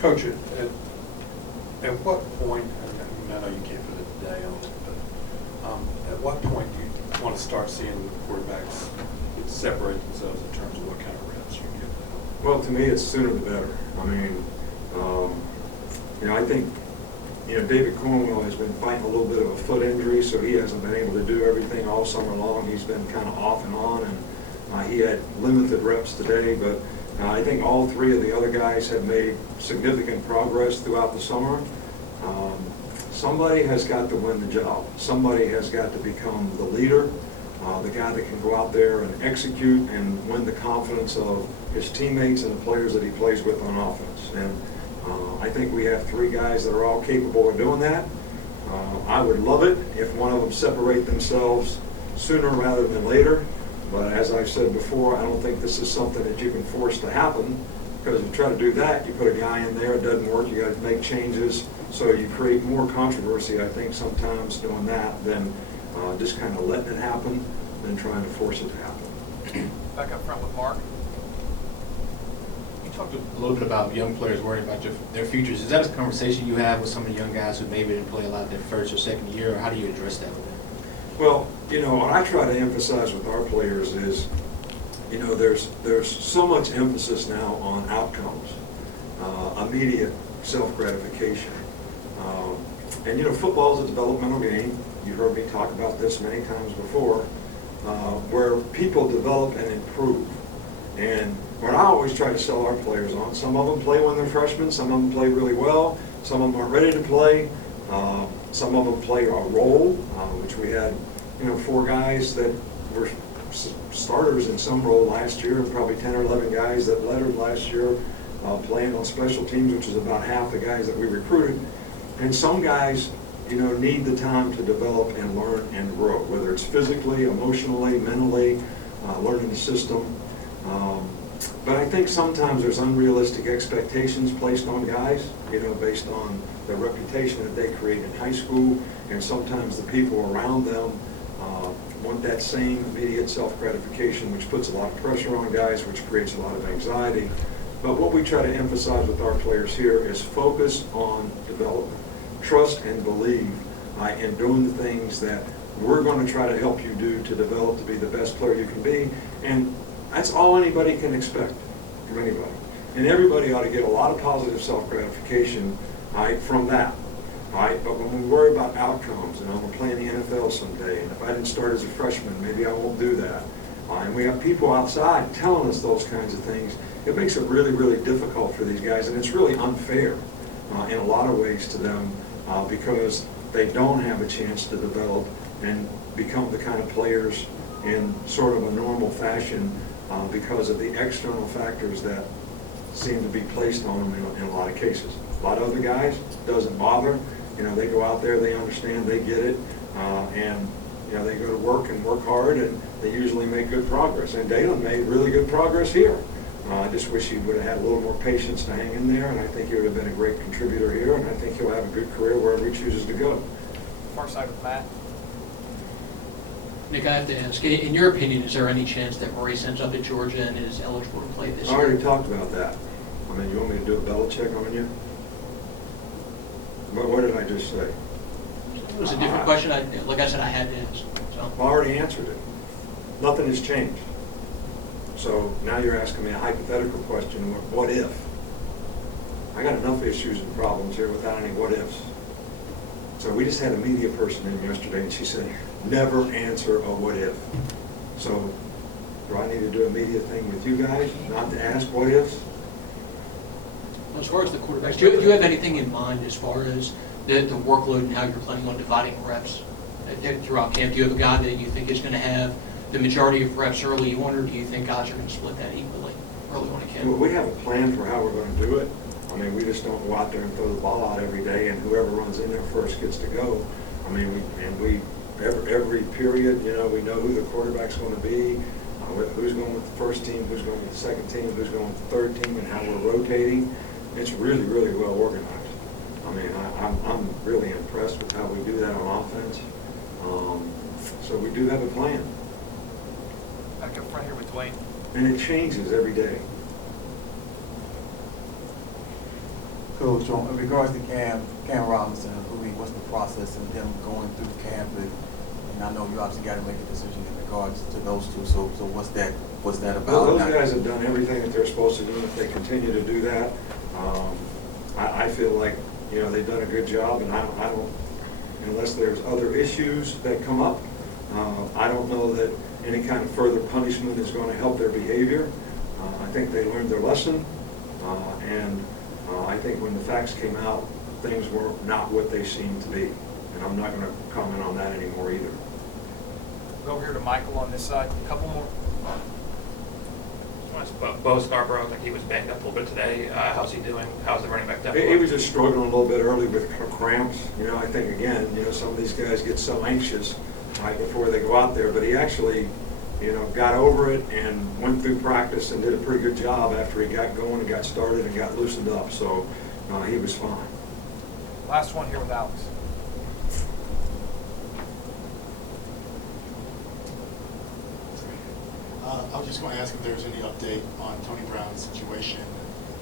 Coach, at what point, and I know you can't put a day on it, but at what point do you want to start seeing the quarterbacks separate themselves in terms of what kind of reps you give them? Well, to me, it's sooner the better. I mean, I think, David Cornwell has been fighting a little bit of a foot injury, so he hasn't been able to do everything all summer long. He's been kind of off and on, and he had limited reps today, but I think all three of the other guys have made significant progress throughout the summer. Somebody has got to win the job. Somebody has got to become the leader, the guy that can go out there and execute and win the confidence of his teammates and the players that he plays with on offense. And I think we have three guys that are all capable of doing that. I would love it if one of them separate themselves sooner rather than later. But as I've said before, I don't think this is something that you can force to happen, because if you try to do that, you put a guy in there, it doesn't work, you got to make changes. So you create more controversy, I think, sometimes doing that than just kind of letting it happen than trying to force it to happen. Back up front with Mark. You talked a little bit about young players worrying about their futures. Is that a conversation you have with some of the young guys who maybe didn't play a lot their first or second year, or how do you address that with them? Well, what I try to emphasize with our players is, there's so much emphasis now on outcomes, immediate self-gratification. And football is a developmental game. You've heard me talk about this many times before, where people develop and improve. And what I always try to sell our players on, some of them play when they're freshmen, some of them play really well, some of them aren't ready to play, some of them play a role, which we had 4 guys that were starters in some role last year, and probably 10 or 11 guys that lettered last year playing on special teams, which is about half the guys that we recruited. And some guys, need the time to develop and learn and grow, whether it's physically, emotionally, mentally, learning the system. But I think sometimes there's unrealistic expectations placed on guys, based on the reputation that they create in high school, and sometimes the people around them want that same immediate self-gratification, which puts a lot of pressure on guys, which creates a lot of anxiety. But what we try to emphasize with our players here is focus on development. Trust and believe in doing the things that we're going to try to help you do to develop to be the best player you can be. And that's all anybody can expect from anybody. And everybody ought to get a lot of positive self-gratification from that. But when we worry about outcomes, and I'm going to play in the NFL someday, and if I didn't start as a freshman, maybe I won't do that. And we have people outside telling us those kinds of things. It makes it really, really difficult for these guys, and it's really unfair in a lot of ways to them because they don't have a chance to develop and become the kind of players in sort of a normal fashion because of the external factors that seem to be placed on them in a lot of cases. A lot of other guys, doesn't bother. They go out there, they understand, they get it, and they go to work and work hard, and they usually make good progress. And Dalen made really good progress here. I just wish he would have had a little more patience to hang in there, and I think he would have been a great contributor here, and I think he'll have a good career wherever he chooses to go. Far side with Matt. Nick, I have to ask, in your opinion, is there any chance that Maurice ends up at Georgia and is eligible to play this I year? already talked about that. You want me to do a Belichick on you? But what did I just say? It was a different question. Like I said, I had to ask. So. I already answered it. Nothing has changed. So now you're asking me a hypothetical question, what if? I got enough issues and problems here without any what ifs. So we just had a media person in yesterday, and she said, never answer a what if. So do I need to do a media thing with you guys, not to ask what ifs? As far as the quarterbacks, do you have anything in mind as far as the workload and how you're planning on dividing reps throughout camp? Do you have a guy that you think is going to have the majority of reps early on, or do you think guys are going to split that equally early on in camp? Well, we have a plan for how we're going to do it. We just don't go out there and throw the ball out every day, and whoever runs in there first gets to go. Every period, we know who the quarterback's going to be, who's going with the first team, who's going with the second team, who's going with the third team, and how we're rotating. It's really, really well organized. I'm really impressed with how we do that on offense. So we do have a plan. Back up front here with Dwayne. And it changes every day. Coach, in regards to Cam Robinson, what's the process of him going through camp? And I know you obviously got to make a decision in regards to those two. So what's that about? Well, those guys have done everything that they're supposed to do. If they continue to do that, I feel like, you know, they've done a good job, and I don't, unless there's other issues that come up, I don't know that any kind of further punishment is going to help their behavior. I think they learned their lesson, and I think when the facts came out, things were not what they seemed to be. And I'm not going to comment on that anymore either. Go over here to Michael on this side. A couple more. Bo Scarborough, I think he was banged up a little bit today. How's he doing? How's the running back depth? He was just struggling a little bit early with cramps. You know, I think, again, you know, some of these guys get so anxious right before they go out there, but he actually, you know, got over it and went through practice and did a pretty good job after he got going and got started and got loosened up. So he was fine. Last one here with Alex. I was just going to ask if there was any update on Tony Brown's situation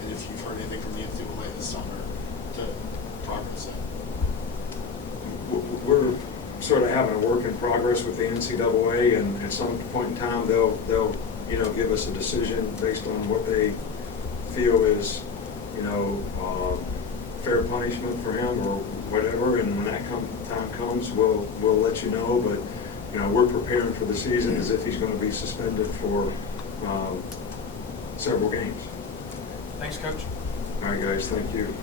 and if you've heard anything from the NCAA this summer to progress it. We're sort of having a work in progress with the NCAA, and at some point in time they'll you know, give us a decision based on what they feel is, you know, fair punishment for him or whatever. And when that time comes, we'll let you know. But you know, we're preparing for the season as if he's going to be suspended for several games. Thanks, Coach. All right, guys, thank you.